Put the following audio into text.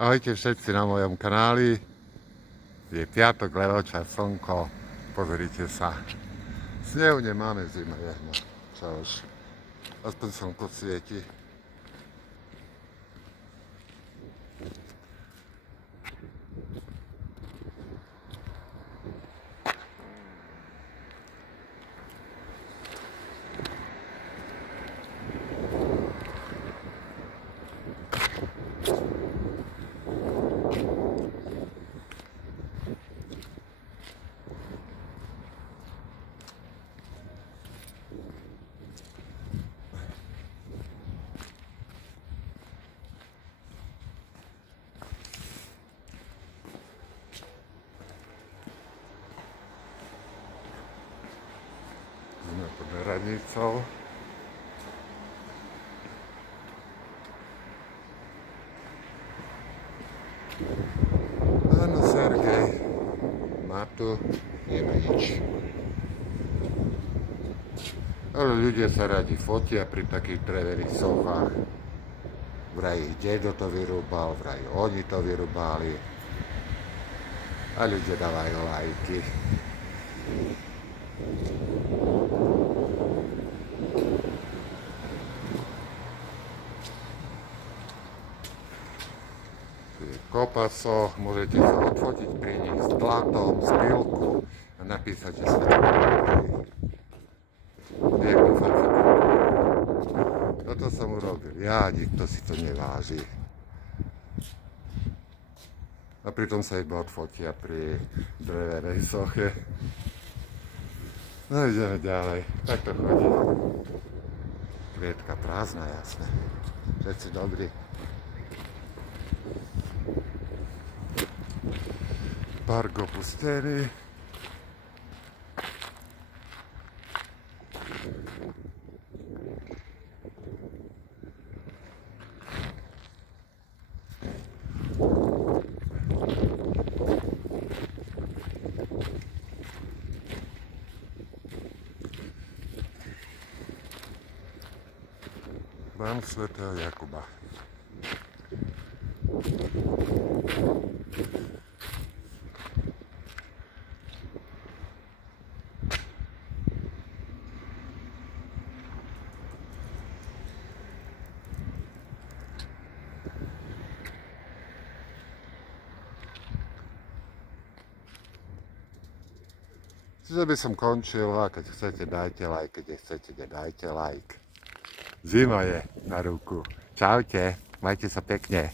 Ahojte všetci na mojom kanáli. Je piatok, levočas, slnko. Pozrite sa. Snehu nemáme, zima je. No, čo už. Aspoň slnko svieti. Sme pod radnicou. Áno, Sergej. Má tu nič. Ale ľudia sa radi fotia pri takých drevených sochách. Vraj ich dedo to vyrúbal, vraj oni to vyrúbali. A ľudia dávajú lajky. Kopa soch, môžete sa odfotiť pri nich s platom, z pilku a napísať, že ste toto som urobil ja, nikto si to neváži. A pritom sa iba odfotia pri drevenej soche. No ideme ďalej, tak to chodí. Kvietka prázdna, jasné. Všetci dobrí. Park opustený. Mám svätého Jakuba. Čiže by som končil a keď chcete dajte like, keď nechcete nedajte like. Zima je na ruku. Čaute, majte sa pekne.